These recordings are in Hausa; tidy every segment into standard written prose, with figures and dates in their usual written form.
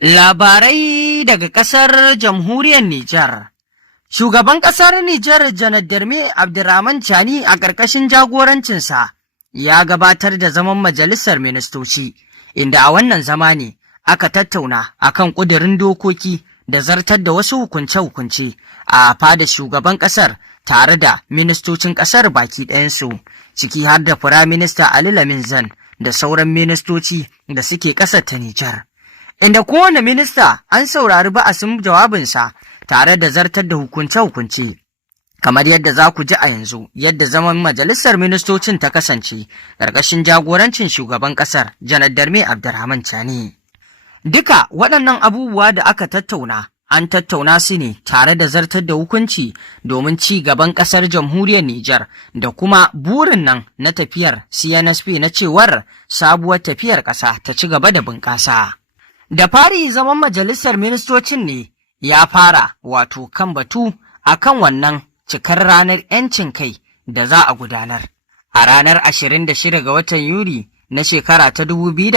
Labarai daga ƙasar Jamhuriyar Nijar. Shugaban ƙasar Nijar Janar Darme Abdurrahman Chani a ƙarƙashin jagorancinsa ya gabatar da zaman majalisar ministoci, inda a wannan zama ne aka tattauna akan ƙudurin dokoki da zartar da wasu hukunce-hukunce a fadar shugaban ƙasar tare da ministocin ƙasar baki ɗayansu, ciki har da Firaminista Ali Lamin Zan da sauran ministoci da suke ƙasar ta Nijar. Inda kowane minista an saurari ba'asin jawabinsa tare da zartar da hukunce-hukunce. Kamar yadda za ku ji a yanzu, yadda zaman majalisar ministocin ta kasance ƙarƙashin jagorancin shugaban ƙasar Janar Darme Abdurrahman Chani. Duka waɗannan abubuwa da aka tattauna, an tattauna su ne tare da zartar da hukunci domin ci gaban ƙasar jamhuriyar Nijar da kuma burin nan na tafiyar CNSP na cewar sabuwar tafiyar ƙasa ta ci gaba da bunƙasa. Da fari zaman majalisar ministocin ne ya fara wato kan batu a kan wannan cikar ranar 'yancin kai da za a gudanar. A ranar 26 ga watan Yuli na shekara ta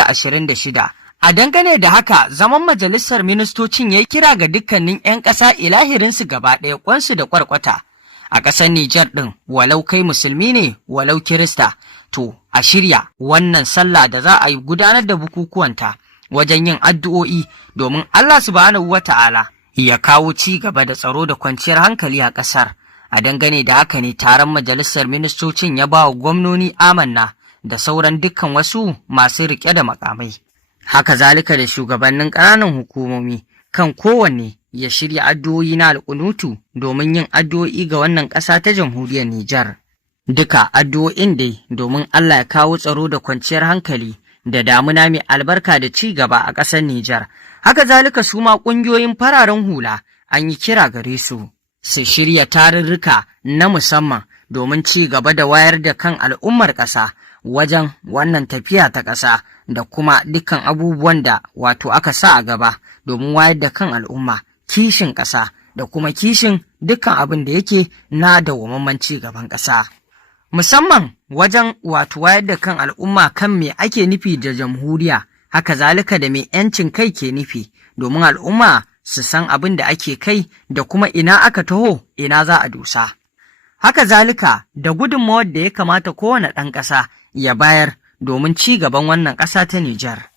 2026, a dangane da haka zaman majalisar ministocin ya yi kira ga dukkanin 'yan ƙasa ilahirinsu gaba ɗaya kwansu da kwarkwata a ƙasar Nijar ɗin, walau kai musulmi ne walau Kirista, to a shirya wannan sallah da za a yi gudanar da bukukuwanta wajen yin addu'o'i domin Allah subhanahu wa ta'ala ya kawo ci gaba da tsaro da kwanciyar hankali a ƙasar. A dangane da haka ne taron majalisar ministocin ya ba wa gwamnoni amanna da sauran dukkan wasu masu riƙe da makamai. Haka zalika da shugabannin ƙananan hukumomi kan kowanne ya shirya addu'o'i na alƙunutu domin yin addu'o'i ga wannan ƙasa ta jamhuriyar Nijar. Duka addu'o'in dai domin Allah ya kawo tsaro da kwanciyar hankali da damuna mai albarka da ci gaba a ƙasar Nijar. Haka zalika su ma ƙungiyoyin fararen hula an yi kira gare su shirya tarurruka na musamman domin ci gaba da wayar da kan al'ummar ƙasa wajen wannan tafiya ta ƙasa da kuma dukkan abubuwan da wato aka sa a gaba domin wayar da kan al'umma, kishin ƙasa da kuma kishin dukkan abin da yake na dawwammamen ci gaban ƙasa. Musamman wajen wato wayar da kan al'umma kan me ake nufi da jamhuriya, haka zalika da me 'yancin kai ke nufi, domin al'umma su san abin da ake kai da kuma ina aka taho ina za a dosa. Haka zalika da gudunmawar da ya kamata kowane ɗan ƙasa ya bayar domin ci gaban wannan ƙasa ta Nijar.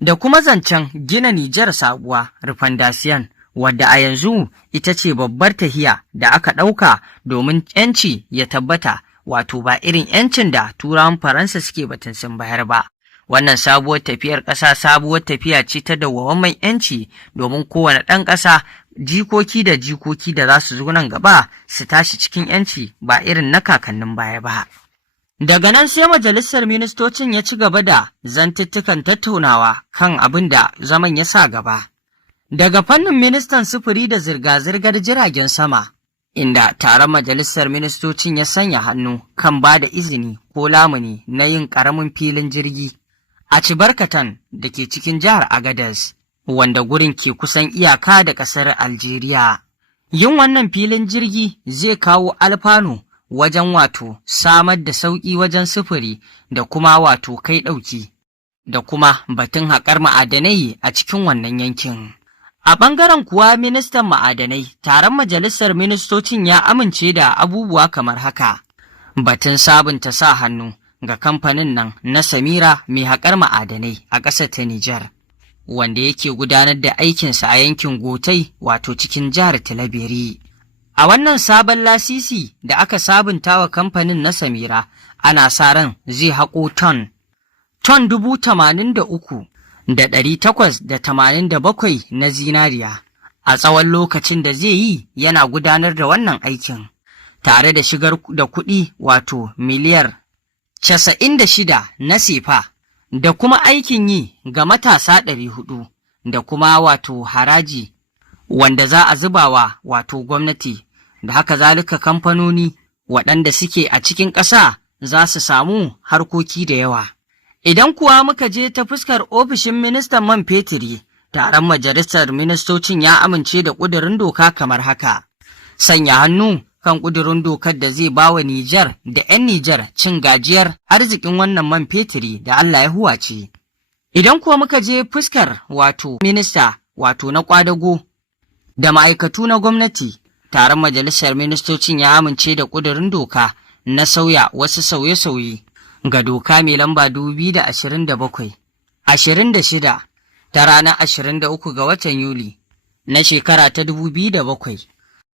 Da kuma zancen gina Nijar sabuwa Rufandasiyan, wadda a yanzu ita ce babbar tahiya da aka ɗauka domin 'yanci ya tabbata, wato ba irin 'yancin da turawan Faransa suke batun sun bayar ba. Wannan sabuwar tafiyar ƙasa sabuwar tafiya ce ta dawwammamen 'yanci domin kowane ɗan ƙasa, jikoki da jikoki da za su zo nan gaba su tashi cikin 'yanci ba irin na kakannin baya ba. Daga nan sai majalisar ministocin ya ci gaba da zantuttukan tattaunawa kan abin da zaman ya sa gaba. Daga fannin ministan sufuri da zirga-zirgar jiragen sama, inda taron majalisar ministocin ya sanya hannu kan ba da izini ko lamuni na yin ƙaramin filin jirgi a Cibarkatan da ke cikin jihar Agadez, wanda gurin ke kusan iyaka da ƙasar Algeria. Yin wannan filin jirgi zai kawo alfanu wajen wato samar da sauƙi wajen sufuri da kuma wato kai ɗauki, da kuma batun haƙar ma'adanai a cikin wannan yankin. A ɓangaren kuwa ministan ma'adanai, taron majalisar ministocin ya amince da abubuwa kamar haka. Batun sabunta sa hannu ga kamfanin nan na Samira mai haƙar ma'adanai a ƙasar ta Nijar, wanda yake gudanar da aikinsa a yankin Gotai wato cikin jihar Talabiri. A wannan sabon lasisi da aka sabunta wa kamfanin na Samira, ana sa ran zai haƙo ton 83,887 na zinariya a tsawon lokacin da zai yi yana gudanar da wannan aikin, tare da shigar da kuɗi wato miliyar 96 na sefa, da kuma aikin yi ga matasa 400, da kuma wato haraji wanda za a zubawa wato gwamnati, da haka zalika kamfanoni waɗanda suke a cikin ƙasa za su samu harkoki da yawa. Idan kuwa muka je ta fuskar ofishin ministan man fetiri, taron majalisar ministocin ya amince da ƙudurin doka kamar haka. Sanya hannu kan ƙudurin dokar da zai ba wa Nijar da 'yan Nijar cin gajiyar arzikin wannan man fetiri da Allah ya huwace. Idan kuwa muka je fuskar wato minista wato na kwadago da ma'aikatu na gwamnati, taron majalisar ministocin ya amince da ƙudurin doka na sauya wasu sauye-sauye ga doka mai lamba 2027-26 ta ranar 23 ga watan Yuli na shekara ta 2007,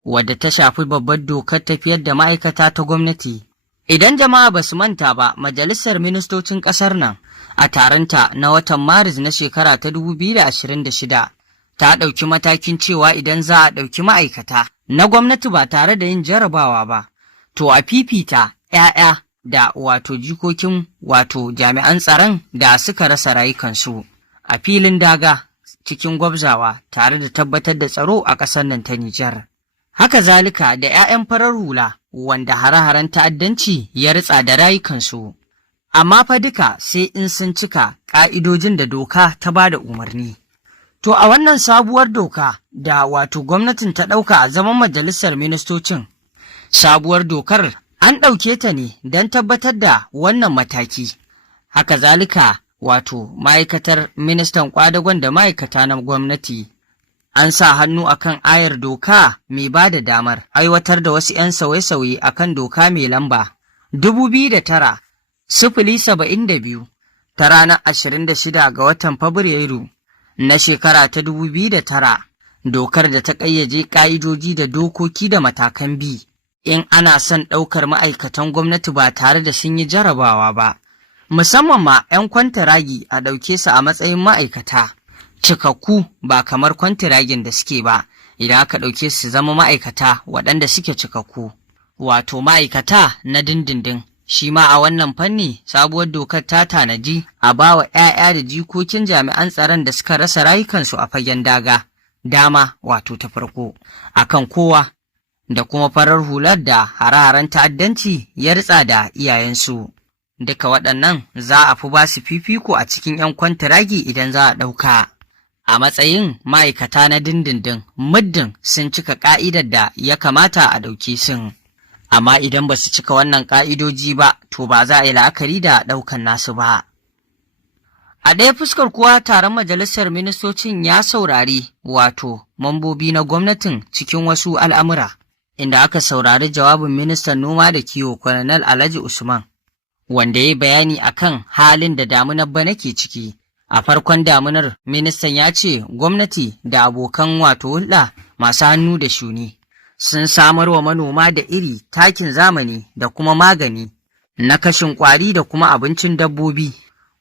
wadda ta shafi babbar dokar tafiyar da ma'aikata ta gwamnati. Idan jama'a ba su manta ba, majalisar ministocin ƙasar nan a taronta na watan Maris na shekara ta 2026 ta ɗauki matakin cewa idan za a ɗauki ma'aikata na gwamnati ba tare da yin jarabawa ba, to a fifita ‘ya'ya da wato jikokin wato jami'an tsaron da suka rasa rayukansu a filin daga cikin gwabzawa tare da tabbatar da tsaro a ƙasar nan ta Nijar. Haka zalika da ‘ya'yan farar hula wanda hare-haren ta'addanci ya ritsa da rayukansu, amma fa duka sai in sun cika ƙa'idojin da doka ta ba da umarni. To a wannan sabuwar doka da wato gwamnatin ta ɗauka a zaman majalisar ministocin, sabuwar dokar an ɗauke ta ne don tabbatar da wannan mataki. Haka zalika wato ma'aikatar ministan ƙwadagon da ma'aikata na gwamnati an sa hannu akan ayar doka mai ba da damar aiwatar da wasu 'yan sauye-sauye akan doka mai lamba 2009-072 ta ranar 26 ga watan Fabrairu na shekara ta 2009, dokar da ta ƙayyaje ƙa'idoji da dokoki da matakan bi in ana son ɗaukar ma'aikatan gwamnati ba tare da sun yi jarabawa ba, musamman ma 'yan kwantaragi a ɗauke su a matsayin ma'aikata cikakku ba kamar kwantiragin da suke ba idan aka ɗauke su zama ma'aikata waɗanda suke cikakku, wato ma'aikata na dindindin. Shi ma a wannan fanni sabuwar dokar ta tanaji a ba wa 'ya'ya da jikokin jami'an tsaron da suka rasa rayukansu a fagen daga dama wato ta farko akan kowa, da kuma farar hular da hare-haren ta'addanci ya ritsa da iyayensu. Duka waɗannan za a fi ba su fifiko a cikin 'yan kwantiragi idan za a ɗauka a matsayin ma'aikata na dindindin muddin sun cika ƙa'idar da ya kamata a ɗauke sun. Amma idan ba su cika wannan ƙa'idoji ba, to ba za a yi la'akari da ɗaukan nasu ba. A ɗaya fuskar kuwa taron majalisar ministocin ya saurari wato mambobi na gwamnatin cikin wasu al'amura, inda aka saurari jawabin ministan noma da kiwo Colonel Alhaji Usman, wanda ya yi bayani akan halin da damunar bana ke ciki. A farkon damunar, ministan ya ce gwamnati da abokan wato hulɗa masu hannu da shuni sun samar wa manoma da iri, takin zamani da kuma magani na kashin ƙwari da kuma abincin dabbobi,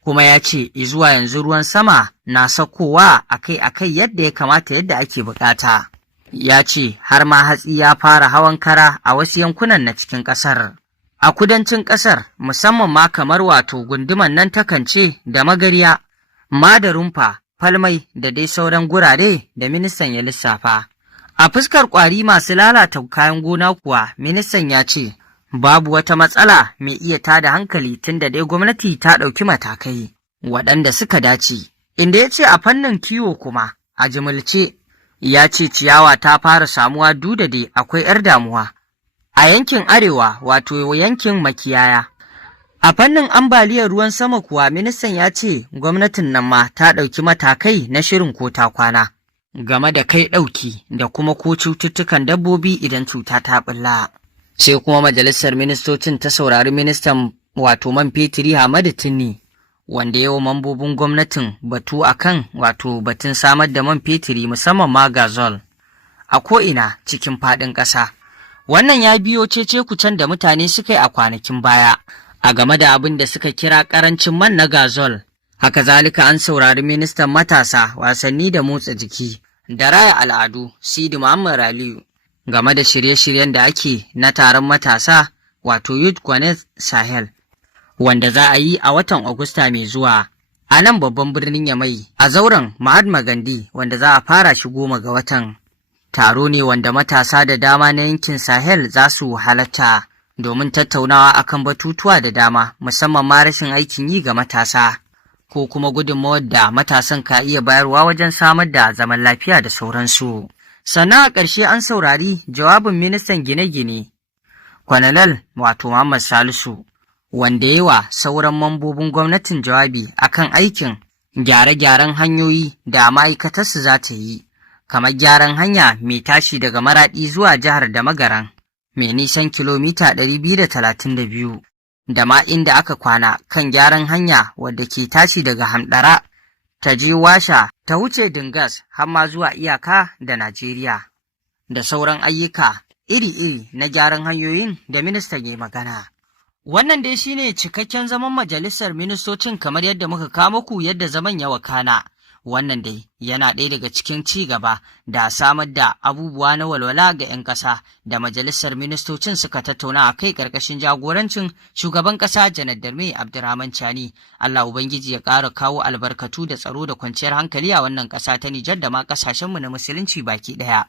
kuma ya ce zuwa yanzu ruwan sama na saukowa akai-akai yadda ya kamata yadda ake bukata. Ya ce har ma hatsi ya fara hawan kara a wasu yankunan na cikin ƙasar. A kudancin ƙasar musamman ma kamar wato gunduman nan ta Kance da Magarya, Madarumfa, Falmai da dai sauran gurare da ministan ya lissafa. A fuskar ƙwari masu lalata kayan gona kuwa, ministan ya ce babu wata matsala mai iya tada hankali tunda dai gwamnati ta ɗauki matakai waɗanda suka dace. Inda ya ce a fannin kiwo kuma a jimilce ya ce ciyawa ta fara samuwa duk da dai akwai 'yar damuwa a yankin arewa wato yankin makiyaya. A fannin ambaliyar ruwan sama kuwa ministan ya ce gwamnatin nan ma ta ɗauki matakai na shirin ko ta kwana game da kai ɗauki da kuma ko cututtukan dabbobi idan cuta ta ɓulla. Sai kuma majalisar ministocin ta saurari ministan wato man fetiri Hamadu Tinni, wanda yawa mambobin gwamnatin batu akan wato batun samar da man fetiri musamman ma gazol a ko'ina cikin faɗin ƙasa. Wannan ya biyo cece-kucen da mutane suka yi a kwanakin baya a game da abin da suka kira ƙarancin man na gazol. Haka zalika an saurari ministan matasa, wasanni da motsa jiki da raya al'adu Sidi Muhammad Aliyu game da shirye-shiryen da ake na taron matasa wato Youth Connect Sahel, wanda za a yi a watan Agusta mai zuwa a nan babban birnin Yamai a zauren Mahatma Gandhi, wanda za a fara shi 10 ga watan. Taro ne wanda matasa da dama na yankin Sahel za su halatta domin tattaunawa akan batutuwa da dama, musamman ma rashin aikin yi ga matasa ko kuma gudunmawar da matasan ka iya bayarwa wajen samar da zaman lafiya da sauransu. Sannan a ƙarshe an saurari jawabin ministan gine-gine Colonel wato Muhammad Salisu, wanda ya wa sauran mambobin gwamnatin jawabi akan aikin gyare-gyaren hanyoyi da ma'aikatarsu za ta yi, kamar gyaran hanya mai tashi daga Maraɗi zuwa jihar Damagaran, mai nisan kilomita 232, da ma inda aka kwana kan gyaran hanya wadda ke tashi daga Hamɗara ta je Washa ta wuce Dingas har ma zuwa iyaka da Najeriya, da sauran ayyuka iri-iri na gyaran hanyoyin da ministan ya magana. Wannan dai shine cikakken zaman majalisar ministocin kamar yadda muka kawo muku yadda zaman ya wakana. Wannan dai yana ɗaya daga cikin ci gaba da samar da abubuwa na walwala ga 'yan ƙasa da majalisar ministocin suka tattauna a kai ƙarƙashin jagorancin shugaban ƙasa Janar Darme Abdurrahman Chani. Allah Ubangiji ya ƙara kawo albarkatu da tsaro da kwanciyar hankali a wannan ƙasa ta Nijar da ma ƙasashenmu na musulunci baki ɗaya.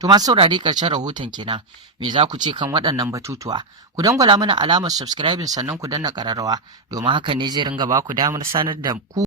To masu saurari ƙarshen rahoton kenan, me za ku ce kan waɗannan batutuwa? Ku dangwala mana alamar subscribing sannan ku danna ƙararrawa, domin haka ne zai ringa ba ku damar sanar da ku